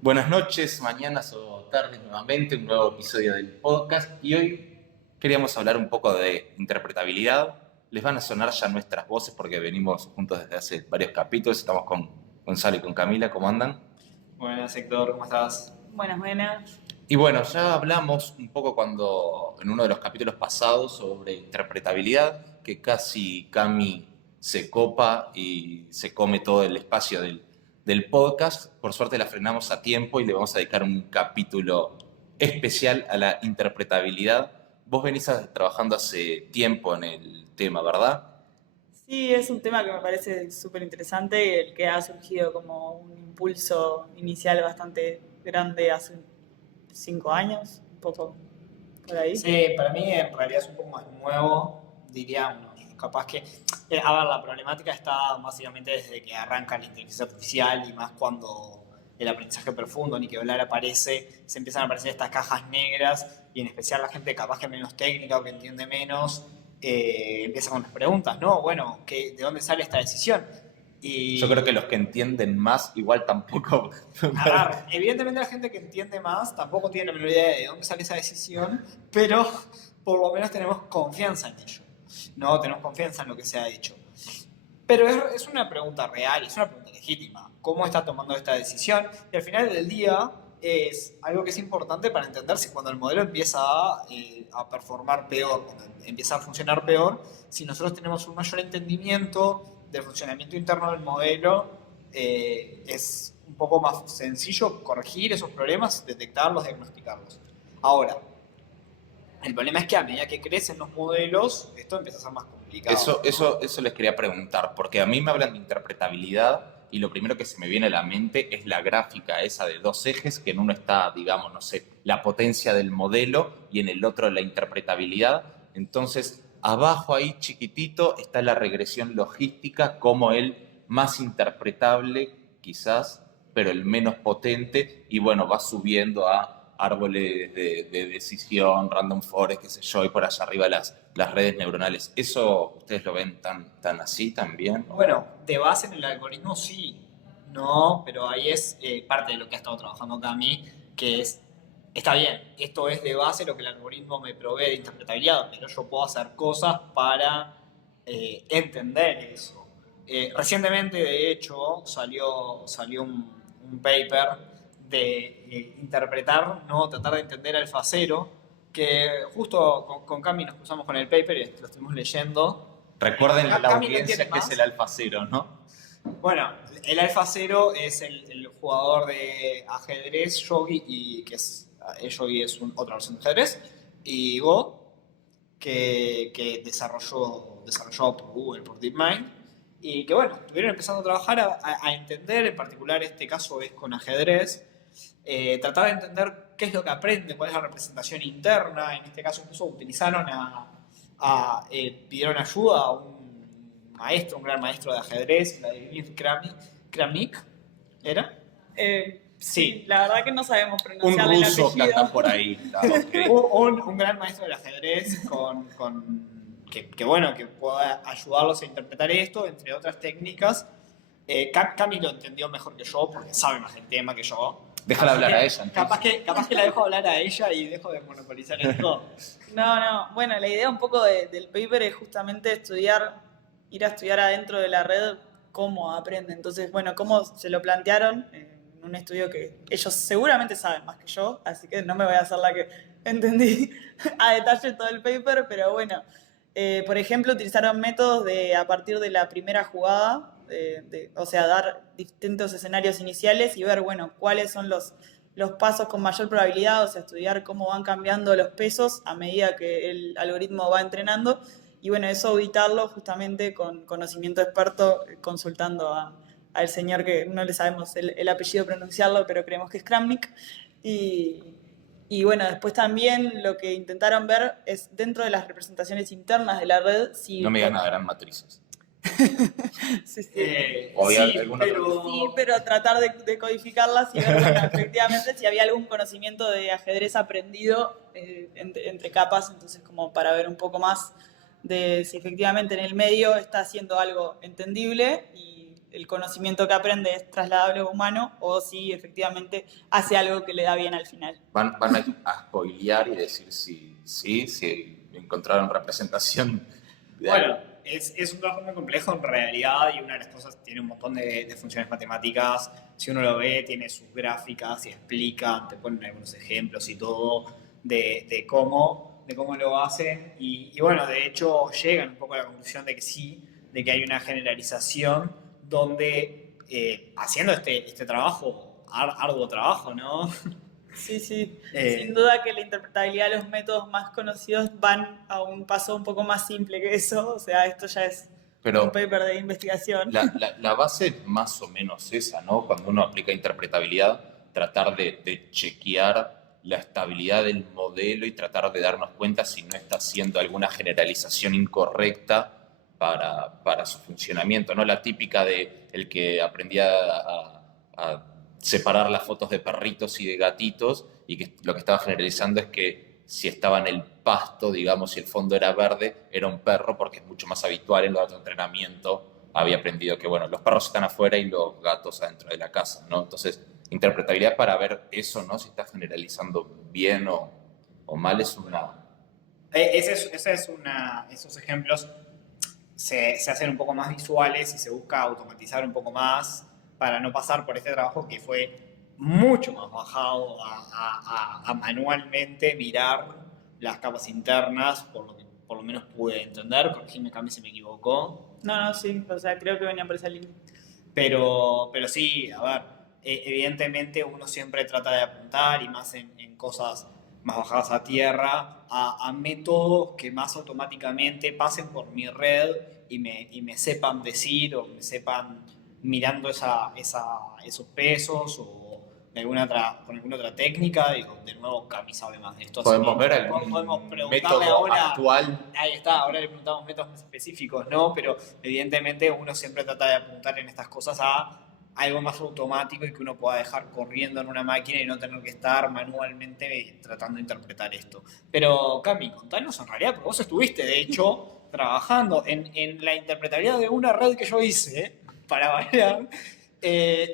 Buenas noches, mañanas o tardes nuevamente, un nuevo episodio del podcast y hoy queríamos hablar un poco de interpretabilidad. Les van a sonar ya nuestras voces porque venimos juntos desde hace varios capítulos, estamos con Gonzalo y con Camila, ¿cómo andan? Buenas, Héctor, ¿cómo estás? Buenas, buenas. Y bueno, ya hablamos un poco cuando en uno de los capítulos pasados sobre interpretabilidad, que casi Cami se copa y se come todo el espacio del podcast. Por suerte la frenamos a tiempo y le vamos a dedicar un capítulo especial a la interpretabilidad. Vos venís trabajando hace tiempo en el tema, ¿verdad? Sí, es un tema que me parece súper interesante y el que ha surgido como un impulso inicial bastante grande hace 5 años, un poco por ahí. Sí, para mí en realidad es un poco más nuevo, diría unos, capaz que... a ver, la problemática está básicamente desde que arranca la inteligencia artificial y más cuando el aprendizaje profundo, ni que hablar aparece, se empiezan a aparecer estas cajas negras y en especial la gente capaz que menos técnica o que entiende menos, empieza con las preguntas, ¿no? Bueno, ¿de dónde sale esta decisión? Y Yo creo que los que entienden más igual tampoco. a ver, evidentemente la gente que entiende más tampoco tiene la menor idea de dónde sale esa decisión, pero por lo menos tenemos confianza en ello. No tenemos confianza en lo que se ha hecho. Pero es una pregunta real, es una pregunta legítima. ¿Cómo está tomando esta decisión? Y al final del día es algo que es importante para entender si cuando el modelo empieza a performar peor, cuando empieza a funcionar peor, si nosotros tenemos un mayor entendimiento del funcionamiento interno del modelo, es un poco más sencillo corregir esos problemas, detectarlos, diagnosticarlos. Ahora, el problema es que a medida que crecen los modelos, esto empieza a ser más complicado. Eso les quería preguntar, porque a mí me hablan de interpretabilidad y lo primero que se me viene a la mente es la gráfica esa de dos ejes, que en uno está, digamos, no sé, la potencia del modelo y en el otro la interpretabilidad. Entonces, abajo ahí chiquitito está la regresión logística como el más interpretable, quizás, pero el menos potente, y bueno, va subiendo a árboles de decisión, random forest, qué sé yo, y por allá arriba las redes neuronales. ¿Eso ustedes lo ven tan así también? Bueno, de base en el algoritmo sí, no, pero ahí es parte de lo que ha estado trabajando Cami, que es, está bien, esto es de base lo que el algoritmo me provee de interpretabilidad, pero yo puedo hacer cosas para entender eso. Recientemente, de hecho, salió un paper de interpretar, no tratar de entender alfacero, que justo con Cami nos cruzamos con el paper y lo estuvimos leyendo. Recuerden a la Cami no entiende audiencia que es más. el alfa cero, ¿no? Bueno, el Alfa Cero es el jugador de ajedrez, Yogi, y que es, Yogi es otra versión de ajedrez, y Go, que desarrollado por Google, por DeepMind, y que bueno, estuvieron empezando a trabajar a entender, en particular este caso es con ajedrez, tratar de entender qué es lo que aprende, cuál es la representación interna, en este caso incluso utilizaron pidieron ayuda a un maestro, un gran maestro de ajedrez, Vladimir Kramnik, ¿era? Sí, Sí, la verdad que no sabemos Un pronunciar el ruso que anda apellido. por ahí. Ok. un gran maestro del ajedrez que bueno, que pueda ayudarlos a interpretar esto, entre otras técnicas. Cami lo entendió mejor que yo, porque sabe más del tema que yo. Déjala Así hablar que a ella, entonces. capaz que la dejo hablar a ella y dejo de monopolizar esto. No, no. Bueno, la idea un poco del paper es justamente ir a estudiar adentro de la red cómo aprende. Entonces, bueno, cómo se lo plantearon en un estudio que ellos seguramente saben más que yo, así que no me voy a hacer la que entendí a detalle todo el paper, pero bueno, por ejemplo, utilizaron métodos de a partir de la primera jugada, o sea, dar distintos escenarios iniciales y ver, bueno, cuáles son los pasos con mayor probabilidad, o sea, estudiar cómo van cambiando los pesos a medida que el algoritmo va entrenando. Y bueno, eso auditarlo justamente con conocimiento experto, consultando al señor que no le sabemos el apellido pronunciarlo, pero creemos que es Kramnik. Y, y bueno, después también lo que intentaron ver es dentro de las representaciones internas de la red si... No me digan nada, eran matrices. Sí, sí. O había Sí, alguna otra cosa. Sí, pero tratar de codificarlas y ver, bueno, efectivamente, si había algún conocimiento de ajedrez aprendido entre capas, entonces como para ver un poco más de si efectivamente en el medio está haciendo algo entendible y el conocimiento que aprende es trasladable a humano o si efectivamente hace algo que le da bien al final. Van a spoilear y decir si encontraron representación de Bueno, algo. es un trabajo muy complejo en realidad y una de las cosas tiene un montón de funciones matemáticas. Si uno lo ve, tiene sus gráficas y explican, te ponen algunos ejemplos y todo de cómo lo hacen. Y bueno, de hecho llegan un poco a la conclusión de que sí, de que hay una generalización donde haciendo este trabajo, arduo trabajo, ¿no? Sí, sí. Eh, Sin duda que la interpretabilidad de los métodos más conocidos van a un paso un poco más simple que eso. O sea, esto ya es Pero un paper de investigación. la base es más o menos esa, ¿no? Cuando uno aplica interpretabilidad, tratar de chequear la estabilidad del modelo y tratar de darnos cuenta si no está haciendo alguna generalización incorrecta para su funcionamiento, ¿no? La típica de el que aprendía a separar las fotos de perritos y de gatitos y que lo que estaba generalizando es que si estaba en el pasto, digamos, si el fondo era verde, era un perro, porque es mucho más habitual en los datos de entrenamiento. Había aprendido que, bueno, los perros están afuera y los gatos adentro de la casa, ¿no? Entonces, interpretabilidad para ver eso, ¿no? Si está generalizando bien o mal es una... Esos ejemplos se hacen un poco más visuales y se busca automatizar un poco más para no pasar por este trabajo que fue mucho más bajado a manualmente mirar las capas internas, por lo que por lo menos pude entender. Corregime, Cami, si me equivoco. No, sí, o sea, creo que venía por esa línea. Pero sí, a ver, evidentemente uno siempre trata de apuntar y más en cosas más bajadas a tierra, a métodos que más automáticamente pasen por mi red y me sepan decir o me sepan mirando esos pesos o con alguna otra técnica. Digo, de nuevo, Cami sabe más de esto. Podemos Así que ver algún podemos preguntarle método ahora. actual. Ahí está, ahora le preguntamos métodos más específicos, ¿no? Pero evidentemente uno siempre trata de apuntar en estas cosas a algo más automático y que uno pueda dejar corriendo en una máquina y no tener que estar manualmente tratando de interpretar esto. Pero Cami, contanos en realidad, porque vos estuviste de hecho trabajando en la interpretabilidad de una red que yo hice, para variar,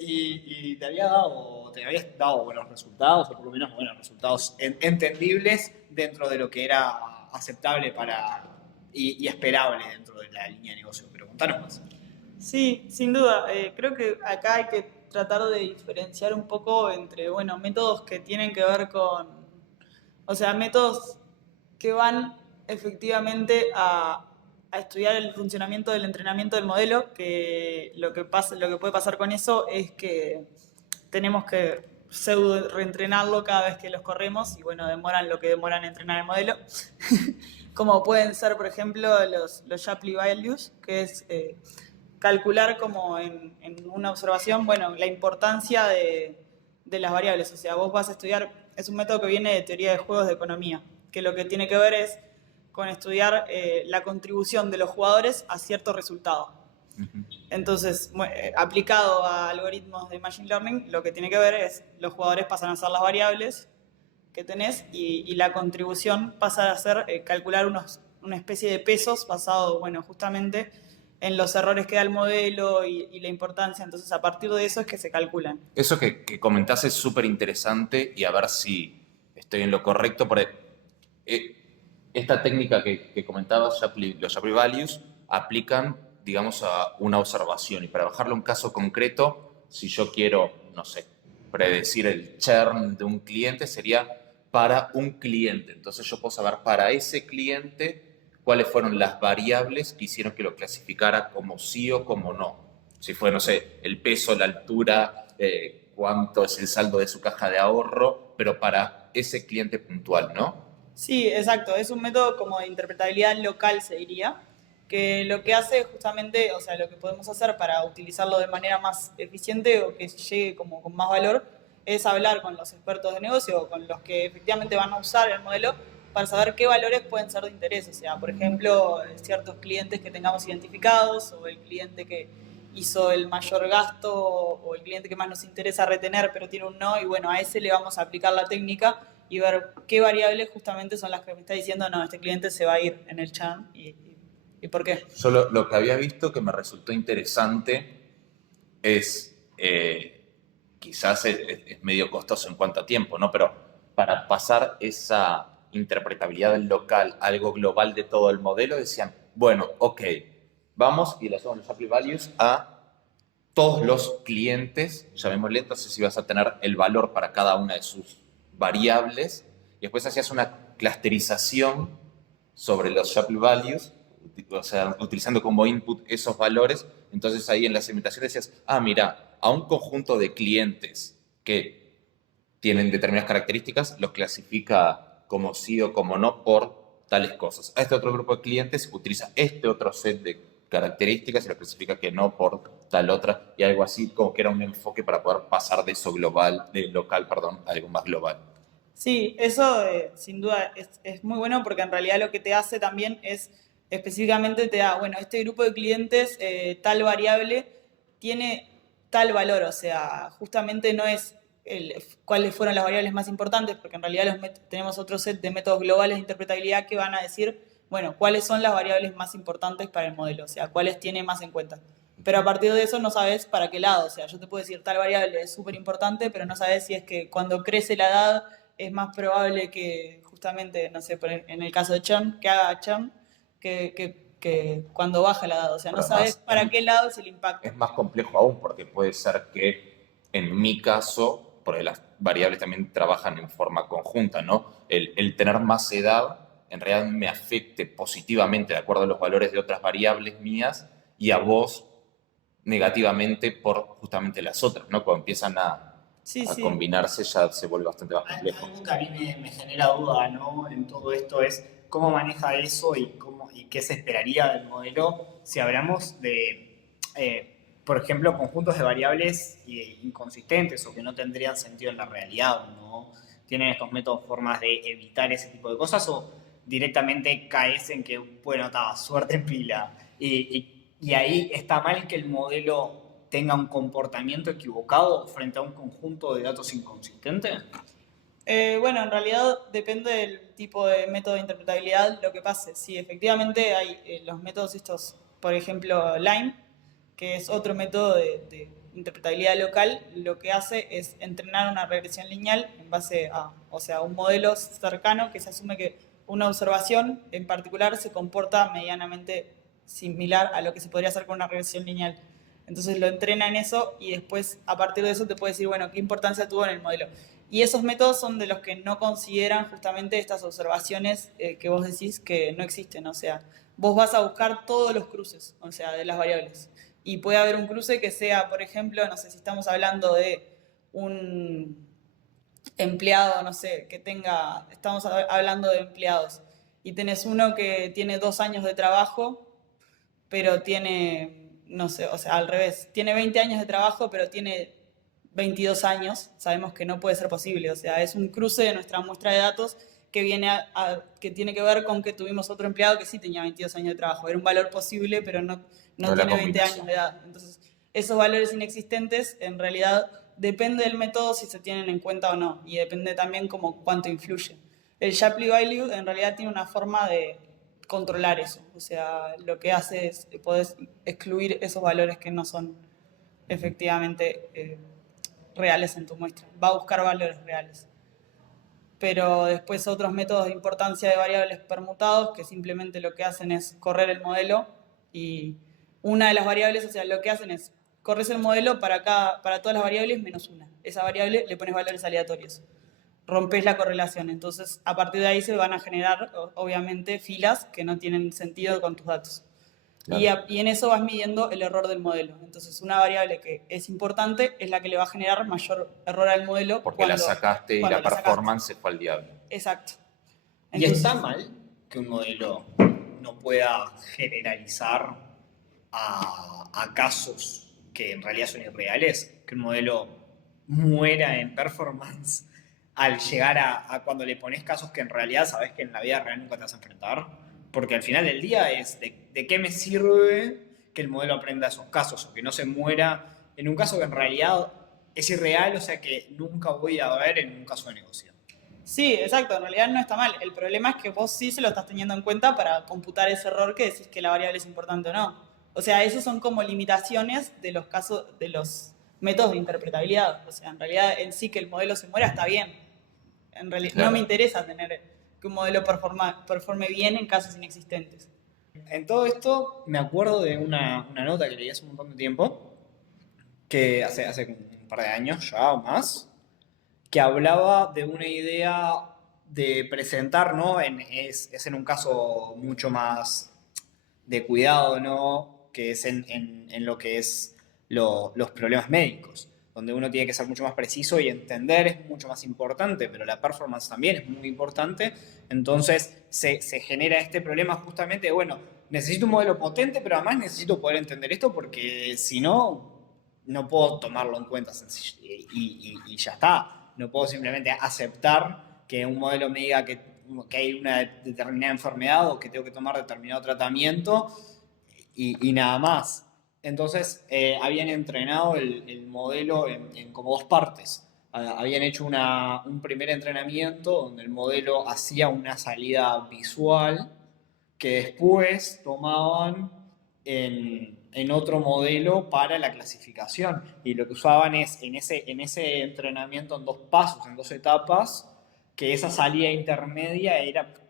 y te habías dado buenos resultados, o por lo menos buenos resultados entendibles dentro de lo que era aceptable y esperable dentro de la línea de negocio. Pero contanos más. Sí, sin duda. Creo que acá hay que tratar de diferenciar un poco entre, bueno, métodos que tienen que ver con, o sea, métodos que van efectivamente a estudiar el funcionamiento del entrenamiento del modelo, que lo que puede pasar con eso es que tenemos que pseudo reentrenarlo cada vez que los corremos y bueno, demoran lo que demoran en entrenar el modelo. Como pueden ser, por ejemplo, los Shapley Values, que es calcular como en una observación, bueno, la importancia de las variables. O sea, vos vas a estudiar, es un método que viene de teoría de juegos de economía, que lo que tiene que ver es con estudiar la contribución de los jugadores a cierto resultado. Entonces, aplicado a algoritmos de Machine Learning, lo que tiene que ver es los jugadores pasan a ser las variables que tenés y la contribución pasa a ser calcular una especie de pesos basado, bueno, justamente en los errores que da el modelo y la importancia. Entonces, a partir de eso es que se calculan. Eso que comentás es súper interesante y a ver si estoy en lo correcto. Esta técnica que comentabas, los Shapley Values, aplican, digamos, a una observación. Y para bajarlo a un caso concreto, si yo quiero, no sé, predecir el churn de un cliente, sería para un cliente. Entonces yo puedo saber para ese cliente cuáles fueron las variables que hicieron que lo clasificara como sí o como no. Si fue, no sé, el peso, la altura, cuánto es el saldo de su caja de ahorro, pero para ese cliente puntual, ¿no? Sí, exacto. Es un método como de interpretabilidad local, se diría, que lo que hace justamente, o sea, lo que podemos hacer para utilizarlo de manera más eficiente o que llegue como con más valor, es hablar con los expertos de negocio o con los que efectivamente van a usar el modelo para saber qué valores pueden ser de interés. O sea, por ejemplo, ciertos clientes que tengamos identificados o el cliente que hizo el mayor gasto o el cliente que más nos interesa retener pero tiene un no y bueno, a ese le vamos a aplicar la técnica y ver qué variables justamente son las que me está diciendo no, este cliente se va a ir en el churn y por qué. Yo lo que había visto que me resultó interesante es quizás es medio costoso en cuanto a tiempo, ¿no? Pero para pasar esa interpretabilidad del local a algo global de todo el modelo, decían, bueno, ok, vamos y le hacemos los Apply Values a todos los clientes, llamémosle, entonces si vas a tener el valor para cada una de sus variables, y después hacías una clusterización sobre los Shapley Values, o sea, utilizando como input esos valores, entonces ahí en la segmentación decías, mira, a un conjunto de clientes que tienen determinadas características, los clasifica como sí o como no por tales cosas. A este otro grupo de clientes utiliza este otro set de características y lo clasifica que no por tal otra, y algo así como que era un enfoque para poder pasar de eso global, de local, perdón, a algo más global. Sí, eso sin duda es muy bueno porque en realidad lo que te hace también es específicamente te da, bueno, este grupo de clientes, tal variable tiene tal valor, o sea, justamente no es cuáles fueron las variables más importantes, porque en realidad tenemos otro set de métodos globales de interpretabilidad que van a decir, bueno, cuáles son las variables más importantes para el modelo, o sea, cuáles tiene más en cuenta. Pero a partir de eso no sabes para qué lado, o sea, yo te puedo decir tal variable es súper importante, pero no sabes si es que cuando crece la edad es más probable que justamente, no sé, en el caso de churn, que haga churn, que cuando baja la edad. O sea, no Pero sabes además para qué lado es el impacto. es más complejo aún porque puede ser que en mi caso, porque las variables también trabajan en forma conjunta, ¿no? El tener más edad en realidad me afecte positivamente de acuerdo a los valores de otras variables mías y a vos negativamente por justamente las otras, ¿no? Cuando empiezan Sí, a sí. combinarse ya se vuelve bastante más complejo. Algo que a mí me genera duda, ¿no? En todo esto es cómo maneja eso y qué se esperaría del modelo si hablamos de, por ejemplo, conjuntos de variables inconsistentes o que no tendrían sentido en la realidad, ¿no? ¿Tienen estos métodos formas de evitar ese tipo de cosas o directamente caes en que, bueno, está, suerte en pila? Y ahí está mal que el modelo tenga un comportamiento equivocado frente a un conjunto de datos inconsistente? Bueno, en realidad depende del tipo de método de interpretabilidad lo que pase. Si efectivamente hay los métodos estos, por ejemplo, Lime, que es otro método de interpretabilidad local, lo que hace es entrenar una regresión lineal en base a, o sea, un modelo cercano que se asume que una observación en particular se comporta medianamente similar a lo que se podría hacer con una regresión lineal. Entonces lo entrena en eso y después a partir de eso te puede decir, bueno, qué importancia tuvo en el modelo. Y esos métodos son de los que no consideran justamente estas observaciones que vos decís que no existen. O sea, vos vas a buscar todos los cruces, o sea, de las variables. Y puede haber un cruce que sea, por ejemplo, no sé si estamos hablando de un empleado, no sé, que tenga, estamos hablando de empleados, y tenés uno que tiene 2 años de trabajo, pero tiene, no sé, o sea, al revés, tiene 20 años de trabajo, pero tiene 22 años, sabemos que no puede ser posible, o sea, es un cruce de nuestra muestra de datos que viene que tiene que ver con que tuvimos otro empleado que sí tenía 22 años de trabajo, era un valor posible, pero no La tiene 20 años combinación. de edad. Entonces, esos valores inexistentes en realidad depende del método si se tienen en cuenta o no, y depende también como cuánto influye. El Shapley Value en realidad tiene una forma de controlar eso. O sea, lo que hace es poder excluir esos valores que no son efectivamente reales en tu muestra. Va a buscar valores reales. Pero después otros métodos de importancia de variables permutados que simplemente lo que hacen es correr el modelo y una de las variables, o sea, lo que hacen es corres el modelo para todas las variables menos una. Esa variable le pones valores aleatorios. Rompes la correlación. Entonces, a partir de ahí se van a generar, obviamente, filas que no tienen sentido con tus datos. Claro. Y en eso vas midiendo el error del modelo. Entonces, una variable que es importante es la que le va a generar mayor error al modelo Porque la sacaste y la la sacaste. performance se fue al diablo. Exacto. ¿Y Entonces, está mal que un modelo no pueda generalizar a casos que en realidad son irreales? Que un modelo muera en performance al llegar a cuando le pones casos que en realidad sabes que en la vida real nunca te vas a enfrentar. Porque al final del día es de qué me sirve que el modelo aprenda esos casos o que no se muera en un caso que en realidad es irreal, o sea que nunca voy a ver en un caso de negocio. sí, exacto, en realidad no está mal. El problema es que vos sí se lo estás teniendo en cuenta para computar ese error que decís que la variable es importante o no. O sea, esos son como limitaciones de los casos, de los métodos de interpretabilidad. O sea, en realidad en sí que el modelo se muera está bien. En realidad no Claro. me interesa tener que un modelo performe bien en casos inexistentes. En todo esto me acuerdo de una nota que leí hace un montón de tiempo, que hace un par de años ya o más, que hablaba de una idea de presentar, ¿no? Es en un caso mucho más de cuidado, ¿no? Que es en lo que es los problemas médicos, donde uno tiene que ser mucho más preciso y entender es mucho más importante, pero la performance también es muy importante. Entonces se genera este problema justamente de, bueno, necesito un modelo potente, pero además necesito poder entender esto porque si no, no puedo tomarlo en cuenta y ya está. No puedo simplemente aceptar que un modelo me diga que hay una determinada enfermedad o que tengo que tomar determinado tratamiento y nada más. Entonces, habían entrenado el modelo en como dos partes. Habían hecho un primer entrenamiento donde el modelo hacía una salida visual que después tomaban en otro modelo para la clasificación. Y lo que usaban es en ese entrenamiento en dos pasos, en dos etapas, que esa salida intermedia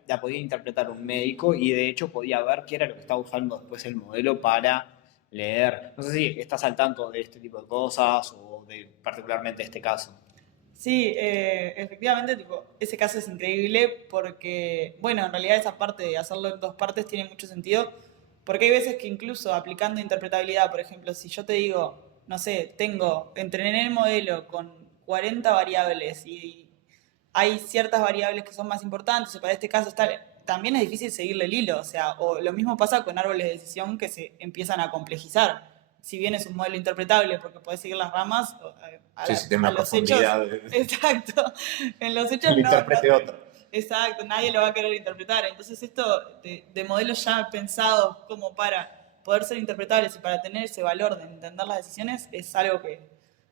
la podía interpretar un médico y de hecho podía ver qué era lo que estaba usando después el modelo para leer. No sé si estás al tanto de este tipo de cosas o de particularmente este caso. Sí, efectivamente, tipo, ese caso es increíble porque, bueno, en realidad esa parte de hacerlo en dos partes tiene mucho sentido, porque hay veces que incluso aplicando interpretabilidad, por ejemplo, si yo te digo, no sé, entrené el modelo con 40 variables y hay ciertas variables que son más importantes, o para este caso está, también es difícil seguirle el hilo, o sea, o lo mismo pasa con árboles de decisión que se empiezan a complejizar. Si bien es un modelo interpretable porque puedes seguir las ramas, Sí, sí, tiene una los hechos, profundidad. exacto, en los hechos Lo interprete otro. exacto, nadie lo va a querer interpretar. Entonces esto de modelos ya pensados como para poder ser interpretables y para tener ese valor de entender las decisiones es algo que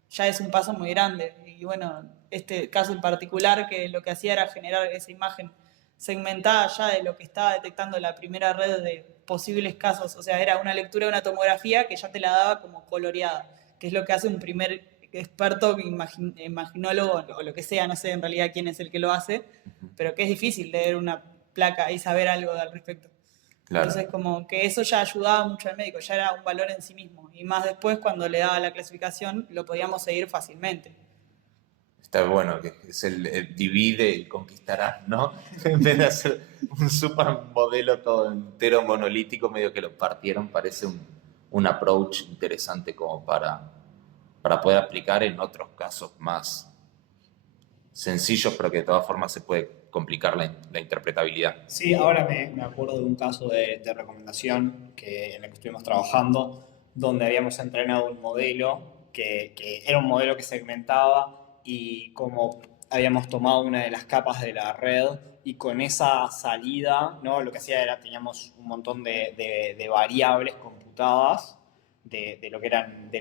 ya es un paso muy grande. Y bueno, este caso en particular que lo que hacía era generar esa imagen segmentada ya de lo que estaba detectando la primera red de posibles casos, o sea, era una lectura de una tomografía que ya te la daba como coloreada, que es lo que hace un primer experto imaginólogo o lo que sea, no sé en realidad quién es el que lo hace, pero que es difícil leer una placa y saber algo al respecto. Claro. Entonces, como que eso ya ayudaba mucho al médico, ya era un valor en sí mismo. Y más después, cuando le daba la clasificación, lo podíamos seguir fácilmente. Está bueno, que es el divide y conquistarás, ¿no? En vez de hacer un super modelo todo entero monolítico, medio que lo partieron, parece un approach interesante como para poder aplicar en otros casos más sencillos, pero que de todas formas se puede complicar la interpretabilidad. Sí, ahora me acuerdo de un caso de recomendación en el que estuvimos trabajando, donde habíamos entrenado un modelo que era un modelo que segmentaba y como habíamos tomado una de las capas de la red y con esa salida, ¿no? Lo que hacía era, teníamos un montón de variables computadas de lo que eran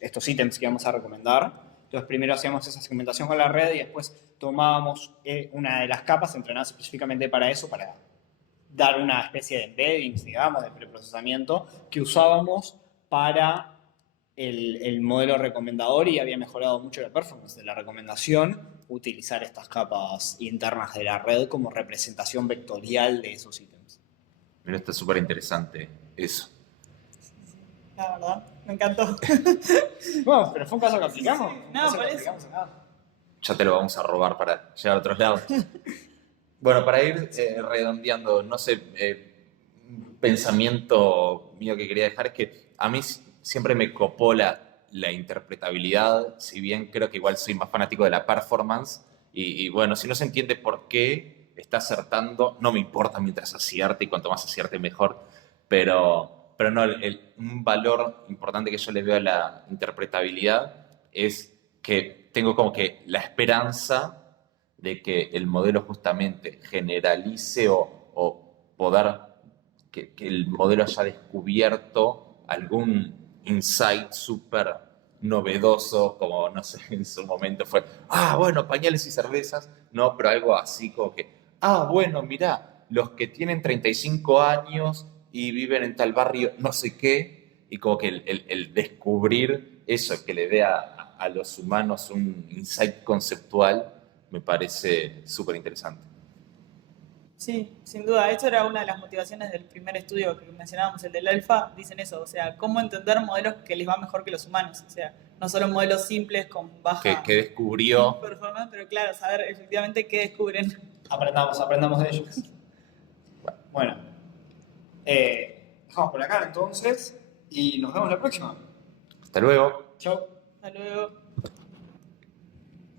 estos ítems que íbamos a recomendar. Entonces primero hacíamos esa segmentación con la red y después tomábamos una de las capas entrenadas específicamente para eso, para dar una especie de embeddings, digamos, de preprocesamiento que usábamos para el modelo recomendador y había mejorado mucho la performance de la recomendación utilizar estas capas internas de la red como representación vectorial de esos ítems. Pero está súper interesante eso. La verdad, me encantó. Bueno, pero fue un caso que aplicamos. Sí, sí. Un No, caso que por eso. aplicamos acá. Ya te lo vamos a robar para llegar a otros lados. Bueno, para ir redondeando, no sé, un pensamiento mío que quería dejar es que a mí siempre me copó la interpretabilidad, si bien creo que igual soy más fanático de la performance, y bueno, si no se entiende por qué está acertando, no me importa mientras acierte, y cuanto más acierte mejor, pero no, un valor importante que yo le veo a la interpretabilidad es que tengo como que la esperanza de que el modelo justamente generalice o poder que el modelo haya descubierto algún insight súper novedoso, como no sé, en su momento fue, bueno, pañales y cervezas, no, pero algo así como que, bueno, mirá, los que tienen 35 años y viven en tal barrio, no sé qué, y como que el descubrir eso, que le dé a los humanos un insight conceptual, me parece súper interesante. Sí, sin duda. Esto era una de las motivaciones del primer estudio que mencionábamos, el del alfa. Dicen eso, o sea, cómo entender modelos que les va mejor que los humanos. O sea, no solo modelos simples con baja Que descubrió. performance, pero claro, saber efectivamente qué descubren. Aprendamos de ellos. Bueno, dejamos por acá entonces y nos vemos la próxima. Hasta luego. Chao. Hasta luego.